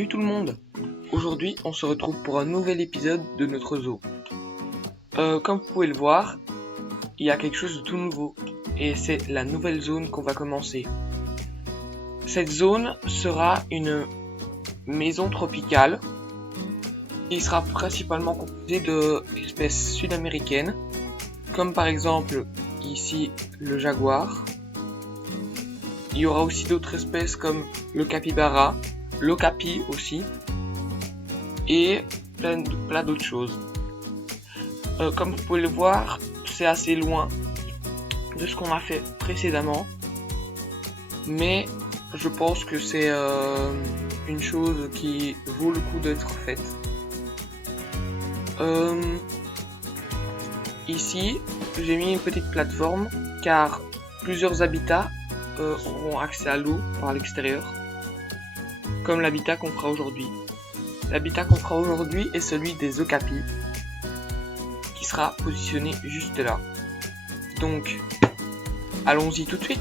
Salut tout le monde! Aujourd'hui, on se retrouve pour un nouvel épisode de notre zoo. Comme vous pouvez le voir, il y a quelque chose de tout nouveau, et c'est la nouvelle zone qu'on va commencer. Cette zone sera une maison tropicale qui sera principalement composée d'espèces sud-américaines, comme par exemple ici le jaguar. Il y aura aussi d'autres espèces comme le capybara, l'okapi aussi, et plein d'autres choses. Comme vous pouvez le voir, c'est assez loin de ce qu'on a fait précédemment, mais je pense que c'est une chose qui vaut le coup d'être faite. Ici, j'ai mis une petite plateforme car plusieurs habitats auront accès à l'eau par l'extérieur, comme l'habitat qu'on fera aujourd'hui. L'habitat qu'on fera aujourd'hui est celui des okapis, qui sera positionné juste là. Donc, allons-y tout de suite.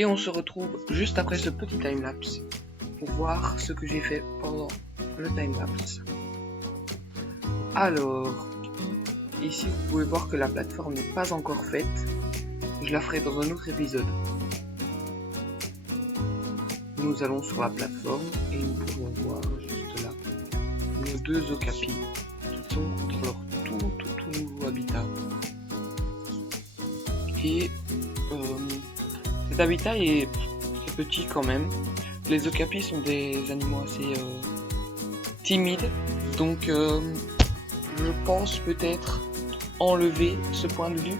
Et on se retrouve juste après ce petit timelapse pour voir ce que j'ai fait pendant le timelapse. Alors, ici vous pouvez voir que la plateforme n'est pas encore faite. Je la ferai dans un autre épisode. Nous allons sur la plateforme et nous pouvons voir juste là nos deux okapis qui sont dans leur tout nouveau habitat. Et cet habitat est petit quand même. Les okapis sont des animaux assez timides, donc je pense peut-être enlever ce point de vue,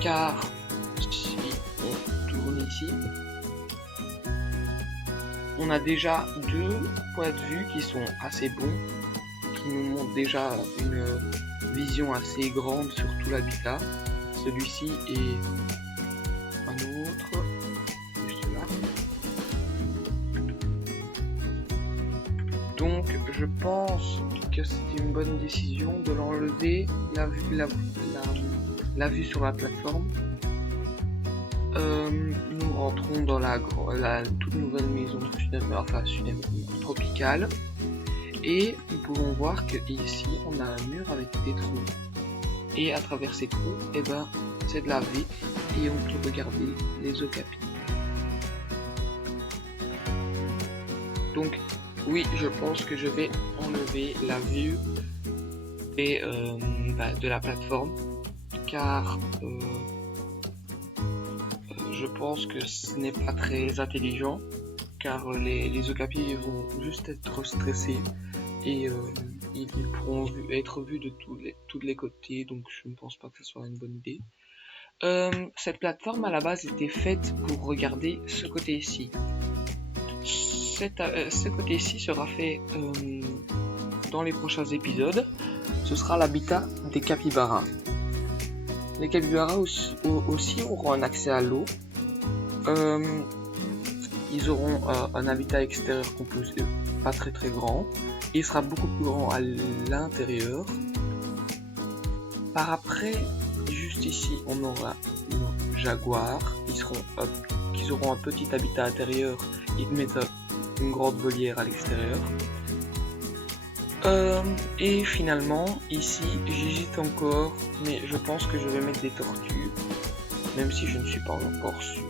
car si on tourne ici, on a déjà deux points de vue qui sont assez bons, qui nous montrent déjà une vision assez grande sur tout l'habitat. Celui-ci et un autre, juste là. Donc je pense que c'est une bonne décision de l'enlever, la vue sur la plateforme. Nous rentrons dans la toute nouvelle maison tropicale et nous pouvons voir que ici on a un mur avec des trous et à travers ces trous, c'est de la vie et on peut regarder les okapis. Donc oui, je pense que je vais enlever la vue et de la plateforme, car je pense que ce n'est pas très intelligent, car les okapis vont juste être stressés et ils pourront être vus de tous les côtés, donc je ne pense pas que ce soit une bonne idée. Cette plateforme à la base était faite pour regarder ce côté ici. Ce côté ici sera fait dans les prochains épisodes. Ce sera l'habitat des capybaras. Les capybaras aussi auront un accès à l'eau. Ils auront un habitat extérieur composé pas très grand. Il sera beaucoup plus grand à l'intérieur. Par après, juste ici, on aura nos jaguars. Ils auront un petit habitat intérieur. Ils mettent une grande volière à l'extérieur. Et finalement, ici, j'hésite encore, mais je pense que je vais mettre des tortues, même si je ne suis pas encore sûr.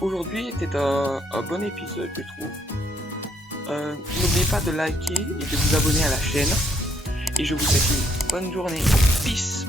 Aujourd'hui était un bon épisode, je trouve. N'oubliez pas de liker et de vous abonner à la chaîne. Et je vous souhaite une bonne journée. Peace!